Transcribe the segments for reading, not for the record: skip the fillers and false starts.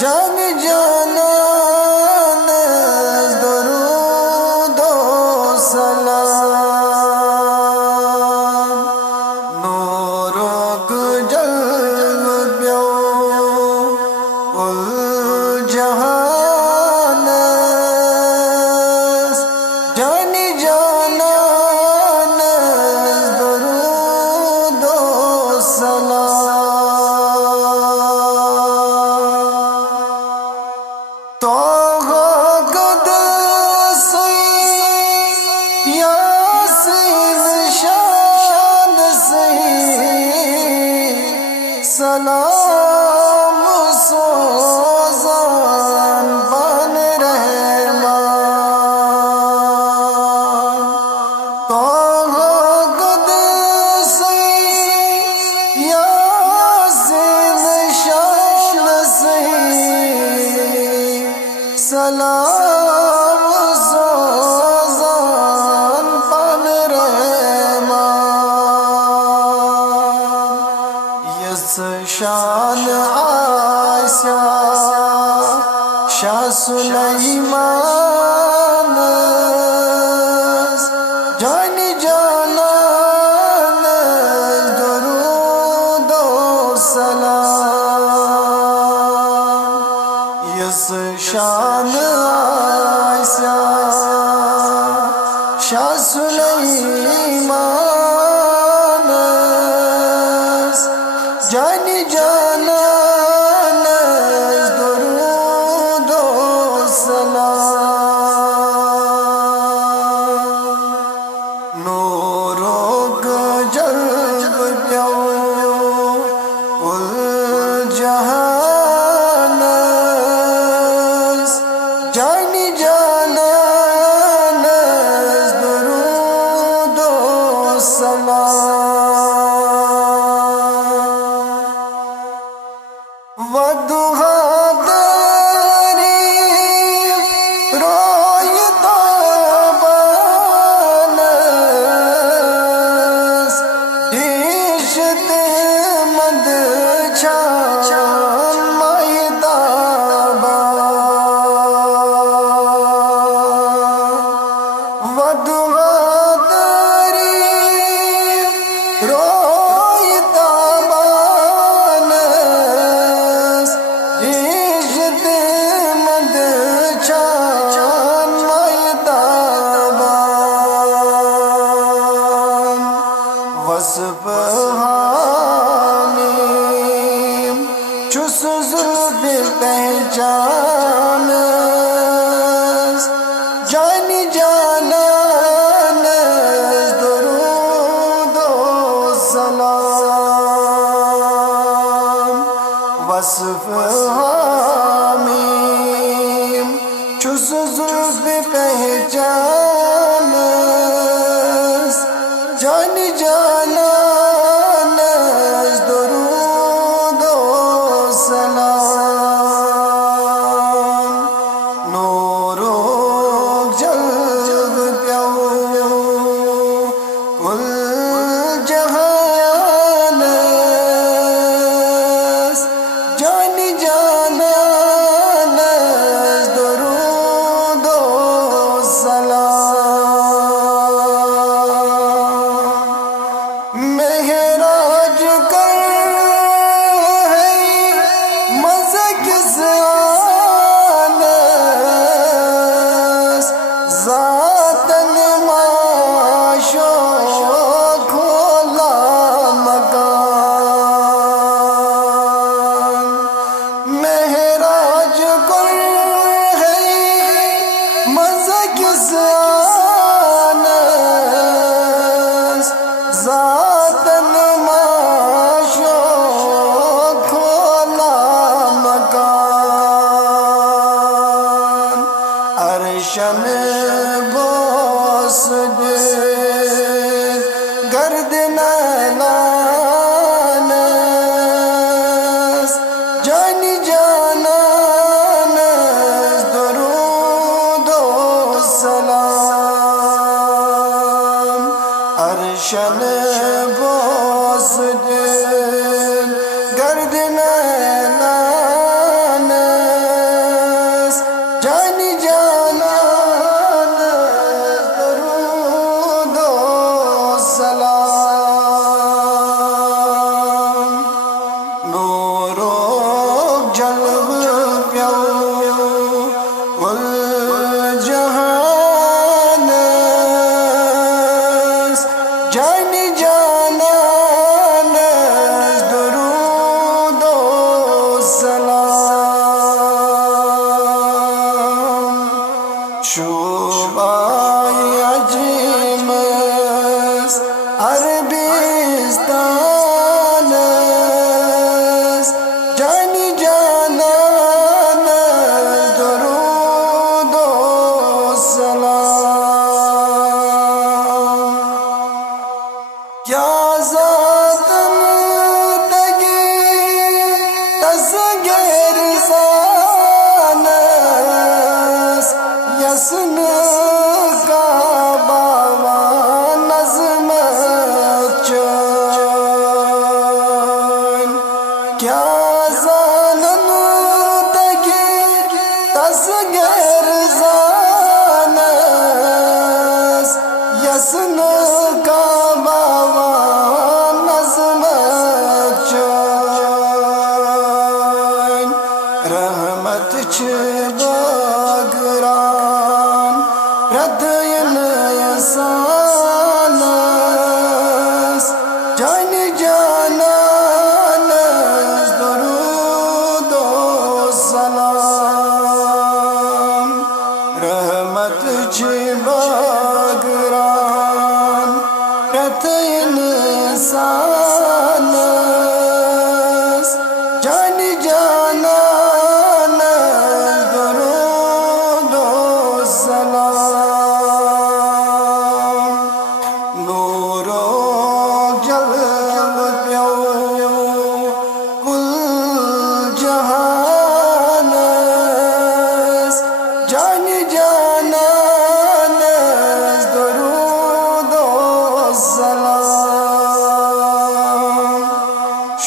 जान जानान दरूद व सलाम नूरक जल्ब ब्यो कुल जहान जान जानान दरूद व सलाम तो गद सही यासीन शान सही सलाम सोजान बन रहमान तो गद सही यासीन शान सही सलाम सोजान बन रहमान यस शान आशा शाह सुलैमान जान जानान दरूद व सलाम यस शान आशा शाह सुलैमान जान जानान दरूद व सलाम नूरक जल्ब ब्यो कुल जहान जान जानान दरूद व सलाम वदुहा दरीफ रोयता बानस दिशत मद छान मैदाबा वदुहा दरीफ रोयता बानस दिशत मद छान मैदाबा वस्फ हामीम चुस जुल्फ पहचान जान जानान दरूद व सलाम वस्फ हामीम चुस जुल्फ पहचान जान जानान दरूद व सलाम नूरक जल्ब ब्यो कुल जहान जान जानान दरूद व सलाम मेहराज कर है मज़े किस आनस ज़ातन माशो खोला मकान मेहराज कर है मज़े किस आनस ज़ातन माशो खोला मकान अरशन बोस गर्द नैलान जान जानान दरूद व सलाम अरशन बोस गर्द नैलान जलव प्यो कुल जहानस जान जानस दुरूद व सलाम शोभाए अजीमस अरबिस्तानस जान जानस दुरूद व सलाम क्या ज़ातन तगी तस्गीर ज़ानस यसन का बावा नज़्म चैन क्या ज़ानन तगी तस्गीर ज़ानस यसन का बावा नज़्म चैन रहमत छ बागरान रदयन यसानस जान जानस दुरूद व सलाम रहमत छ बागरान रदयन यसानस जान जानस दुरूद व सलाम नूरो जलव प्यो कुल जहानस जान जानस दुरूद व सलाम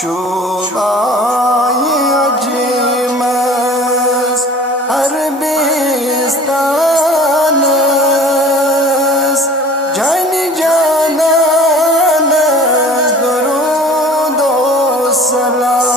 शोभाए अजीमस अरबिस्तानस जान जानस दुरूद व सलाम